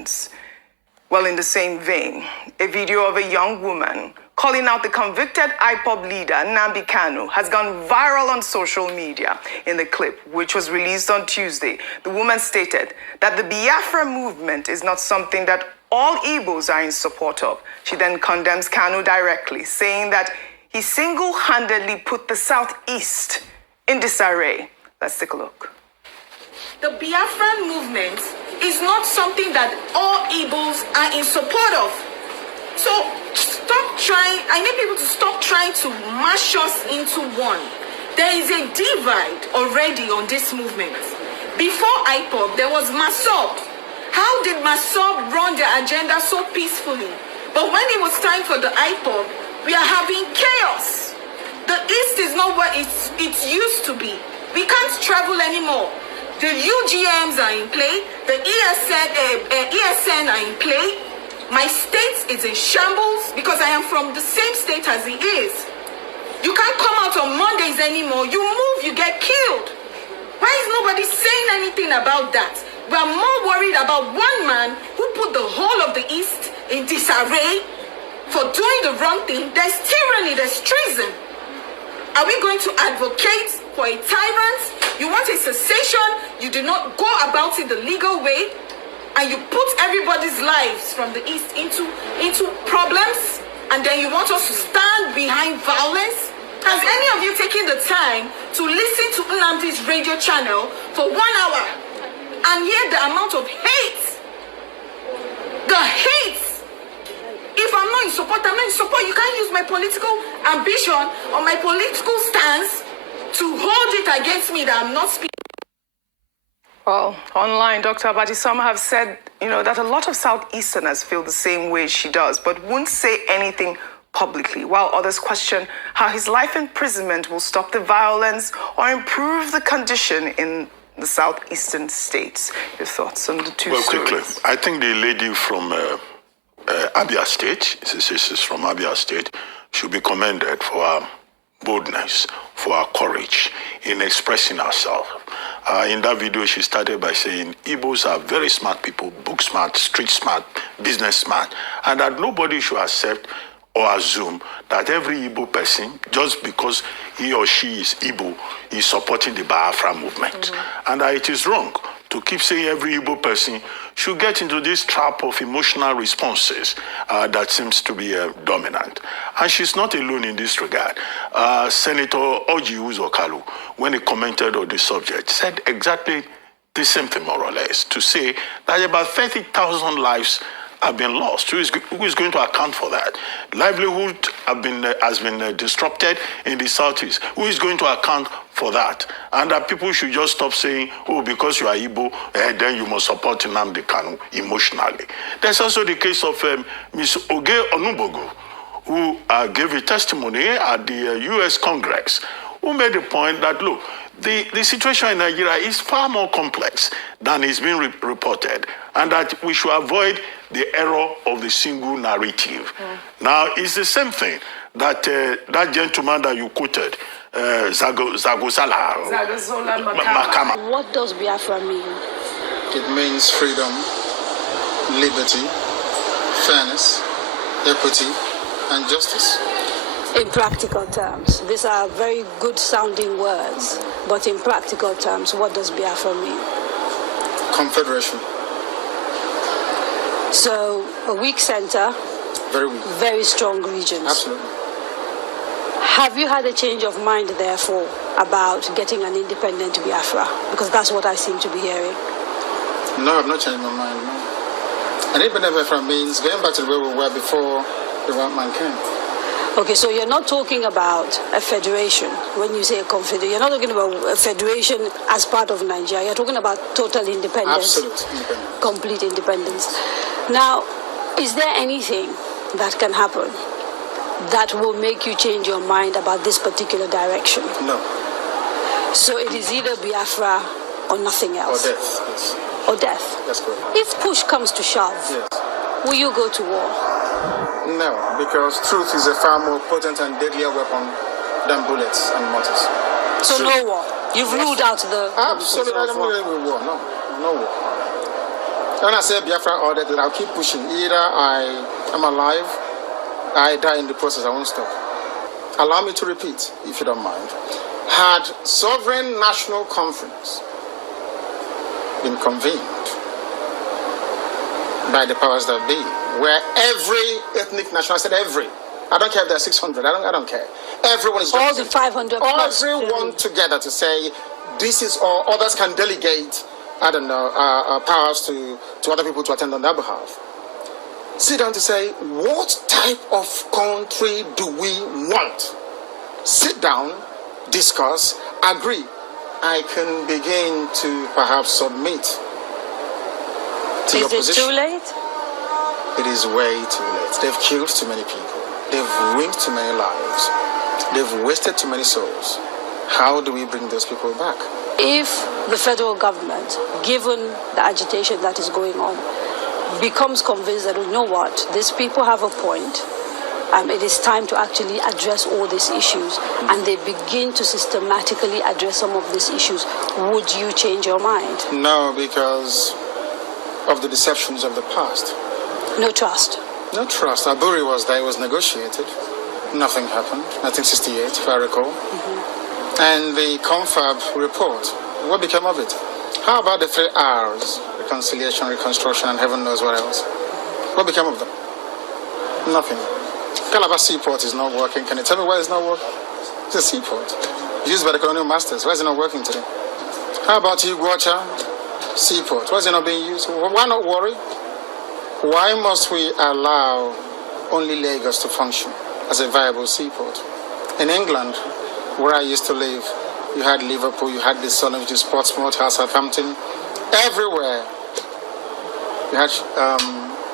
laments. Well, in the same vein, a video of a young woman calling out the convicted IPOB leader, Nnamdi Kalu, has gone viral on social media. In the clip, which was released on Tuesday, the woman stated that the Biafra movement is not something that all Igbos are in support of. She then condemns Kalu directly, saying that he single-handedly put the Southeast in disarray. Let's take a look. The Biafran movement is not something that all Igbos are in support of. So stop trying, I need people to stop trying to mash us into one. There is a divide already on this movement. Before IPOB, there was Masob. How did Masob run their agenda so peacefully? But when it was time for the IPOB, we are having chaos. The East is not what it used to be. We can't travel anymore. The UGMs are in play. The ESN are in play. My state is in shambles because I am from the same state as he is. You can't come out on Mondays anymore. You move, you get killed. Why is nobody saying anything about that? We are more worried about one man who put the whole of the East in disarray for doing the wrong thing. There's tyranny, there's treason. Are we going to advocate for a tyrant? You want a cessation, you do not go about it the legal way, and you put everybody's lives from the East into problems, and then you want us to stand behind violence? Has any of you taken the time to listen to Nnamdi's radio channel for 1 hour and hear the amount of hate? The hate! If I'm not in support, I'm not in support. You can't use my political ambition or my political stance to hold it against me that I'm not speaking. Well, online, Dr. Abati, some have said, that a lot of Southeasterners feel the same way she does, but won't say anything publicly, while others question how his life imprisonment will stop the violence or improve the condition in the southeastern states. Your thoughts on the two stories? Quickly, I think the lady from Abia State, she's from Abia State, should be commended for her boldness, for her courage in expressing herself. In that video, she started by saying Igbos are very smart people, book smart, street smart, business smart, and that nobody should accept or assume that every Igbo person, just because he or she is Igbo, is supporting the Biafra movement. And that it is wrong to keep saying every Igbo person should get into this trap of emotional responses that seems to be dominant. And she's not alone in this regard. Senator Nnamdi Kalu, when he commented on the subject, said exactly the same thing, more or less, to say that about 30,000 lives have been lost. Who is going to account for that? Livelihood has been disrupted in the Southeast. Who is going to account for that? And that people should just stop saying, oh, because you are Igbo, then you must support Nnamdi Kalu emotionally. There's also the case of Ms. Oge Onumbogo, who gave a testimony at the U.S. Congress, who made the point that, look, the situation in Nigeria is far more complex than is being reported, and that we should avoid the error of the single narrative. Now, it's the same thing that that gentleman that you quoted, Zagosala Makama. What does Biafra mean? It means freedom, liberty, fairness, equity, and justice. In practical terms, these are very good sounding words, but in practical terms, what does Biafra mean? Confederation. So, a weak center, very weak, very strong regions. Absolutely. Have you had a change of mind, therefore, about getting an independent Biafra? Because that's what I seem to be hearing. No, I've not changed my mind. No. An independent Biafra means going back to where we were before the white man came. Okay, so you're not talking about a federation when you say a confederation. You're not talking about a federation as part of Nigeria. You're talking about total independence. Absolute independence. Complete independence. Now, is there anything that can happen that will make you change your mind about this particular direction? No. So it is either Biafra or nothing else? Or death, yes. Or death? That's correct. If push comes to shove, yes, will you go to war? No, because truth is a far more potent and deadlier weapon than bullets and mortars. So no war? You've ruled out the... Absolutely, I don't believe in war, no. No war. When I say Biafra order, then I'll keep pushing. Either I am alive, I die in the process, I won't stop. Allow me to repeat, if you don't mind. Had Sovereign National Conference been convened by the powers that be, where every ethnic national, I said every, I don't care if there are 600, I don't care. Everyone is all the 500 plus. everyone together to say, this is all, others can delegate, I don't know, powers to other people to attend on their behalf. Sit down to say, what type of country do we want? Sit down, discuss, agree. I can begin to perhaps submit to your position. Is it too late? It is way too late. They've killed too many people. They've ruined too many lives. They've wasted too many souls. How do we bring those people back? If the federal government, given the agitation that is going on, becomes convinced that, you know what, these people have a point, it is time to actually address all these issues, and they begin to systematically address some of these issues, would you change your mind? No, because of the deceptions of the past. No trust. No trust. Aburi was there, it was negotiated. Nothing happened. 1968, if I recall. And the confab report, what became of it? How about the 3 R's? Reconciliation, reconstruction, and heaven knows what else. What became of them? Nothing. Calabar Seaport is not working. Can you tell me why it's not working? It's a seaport used by the colonial masters. Why is it not working today? How about Iguacha Seaport? Why is it not being used? Why not worry? Why must we allow only Lagos to function as a viable seaport? In England, where I used to live, you had Liverpool, you had the Sun, which is Portsmouth, Southampton, everywhere. You had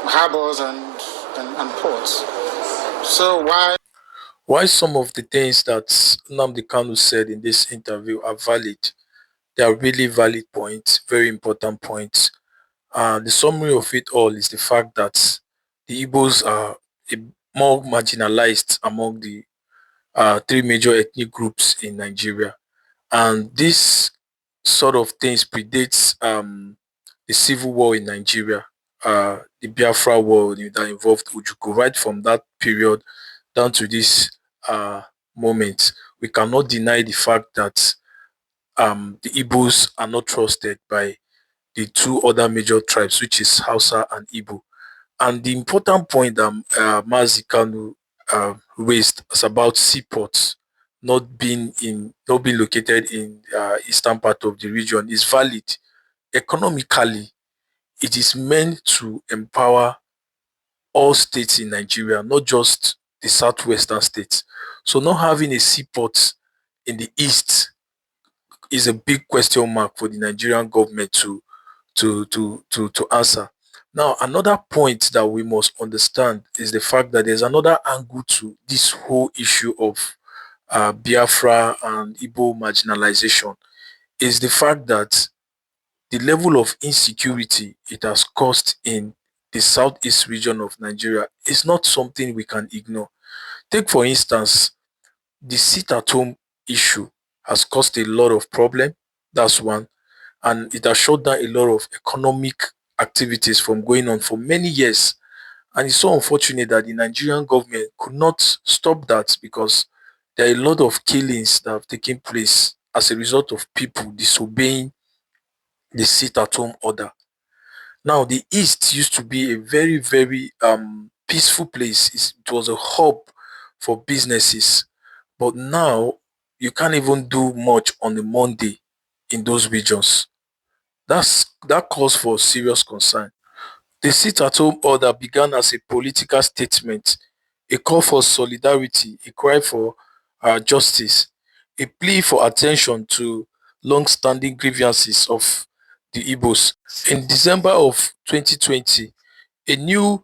harbors and ports. So why some of the things that Nnamdi Kalu said in this interview are valid? They are really valid points, very important points. The summary of it all is the fact that the Igbos are more marginalized among the 3 major ethnic groups in Nigeria. And this sort of things predates the civil war in Nigeria, the Biafra war that involved Ojukwu. Right from that period down to this moment, we cannot deny the fact that the Igbos are not trusted by the 2 other major tribes, which is Hausa and Igbo. And the important point that Mazi Kanu raised is about seaports not being located in eastern part of the region is valid. Economically, it is meant to empower all states in Nigeria, not just the southwestern states. So not having a seaport in the east is a big question mark for the Nigerian government to answer. Now, another point that we must understand is the fact that there's another angle to this whole issue of Biafra and Igbo marginalization, is the fact that the level of insecurity it has caused in the southeast region of Nigeria is not something we can ignore. Take, for instance, the sit-at-home issue has caused a lot of problem. That's one. And it has shut down a lot of economic activities from going on for many years. And it's so unfortunate that the Nigerian government could not stop that, because there are a lot of killings that have taken place as a result of people disobeying the sit-at-home order. Now, the East used to be a very, very peaceful place. It was a hub for businesses. But now, you can't even do much on a Monday in those regions. That calls for serious concern. The sit-at-home order began as a political statement, a call for solidarity, a cry for justice, a plea for attention to long-standing grievances of the Igbos. In December of 2020, a new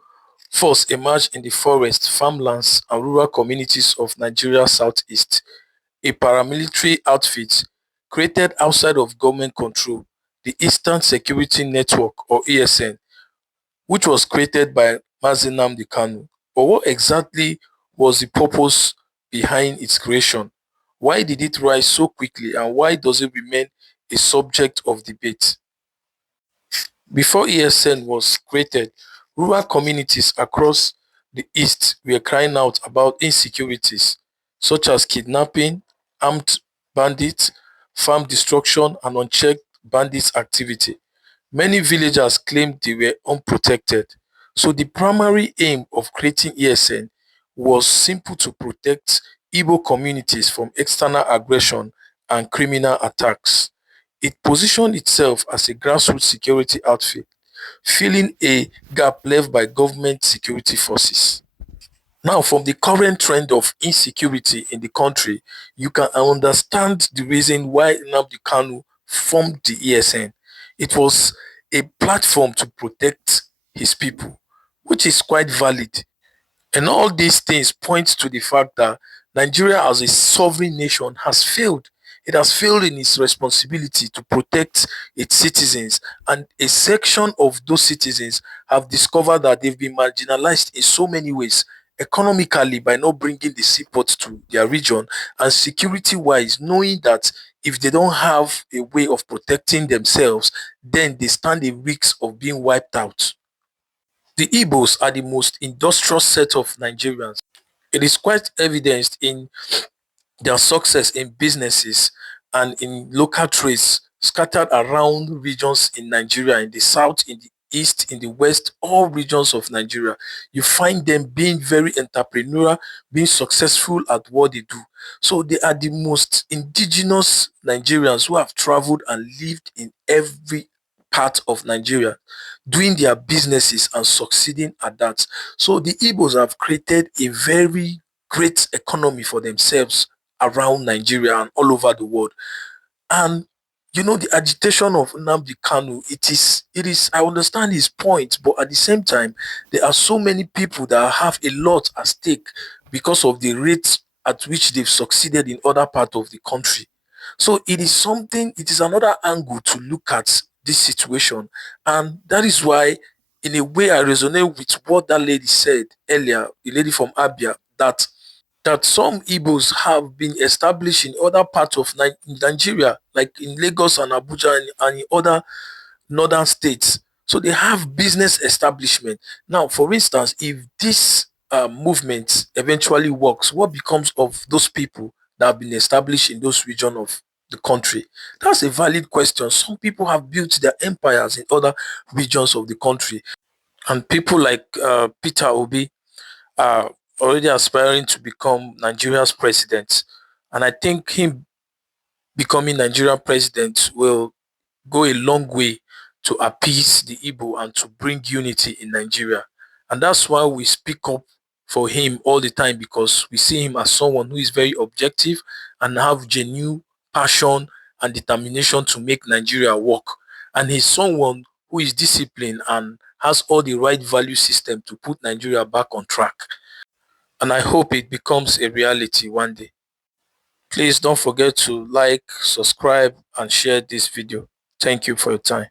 force emerged in the forest, farmlands, and rural communities of Nigeria's southeast, a paramilitary outfit created outside of government control, the Eastern Security Network, or ESN, which was created by Mazi Nnamdi Kanu. But what exactly was the purpose behind its creation? Why did it rise so quickly, and why does it remain a subject of debate? Before ESN was created, rural communities across the East were crying out about insecurities such as kidnapping, armed bandits, farm destruction, and unchecked bandits activity. Many villagers claimed they were unprotected. So the primary aim of creating ESN was simple: to protect Igbo communities from external aggression and criminal attacks. It positioned itself as a grassroots security outfit, filling a gap left by government security forces. Now, from the current trend of insecurity in the country, you can understand the reason why Nnamdi Kanu formed the ESN. It was a platform to protect his people, which is quite valid. And all these things point to the fact that Nigeria as a sovereign nation has failed. It has failed in its responsibility to protect its citizens. And a section of those citizens have discovered that they've been marginalized in so many ways, economically by not bringing the seaport to their region, and security wise, knowing that if they don't have a way of protecting themselves, then they stand a risk of being wiped out. The Igbos are the most industrious set of Nigerians. It is quite evidenced in their success in businesses and in local trades scattered around regions in Nigeria, in the south, in the east, in the west, all regions of Nigeria. You find them being very entrepreneurial, being successful at what they do. So they are the most indigenous Nigerians who have traveled and lived in every part of Nigeria, doing their businesses and succeeding at that. So the Igbos have created a very great economy for themselves around Nigeria and all over the world. And the agitation of Nnamdi Kanu, it is I understand his point, but at the same time, there are so many people that have a lot at stake because of the rate at which they've succeeded in other part of the country. So it is another angle to look at this situation. And that is why, in a way, I resonate with what that lady said earlier, the lady from Abia, that some Igbos have been established in other parts of Nigeria, like in Lagos and Abuja, and in other northern states. So they have business establishment. Now, for instance, if this movement eventually works, what becomes of those people that have been established in those regions of the country? That's a valid question. Some people have built their empires in other regions of the country, and people like Peter Obi are already aspiring to become Nigeria's president. And I think him becoming Nigerian president will go a long way to appease the Igbo and to bring unity in Nigeria. And that's why we speak up for him all the time, because we see him as someone who is very objective and have genuine passion and determination to make Nigeria work. And he's someone who is disciplined and has all the right value system to put Nigeria back on track. And I hope it becomes a reality one day. Please don't forget to like, subscribe, and share this video. Thank you for your time.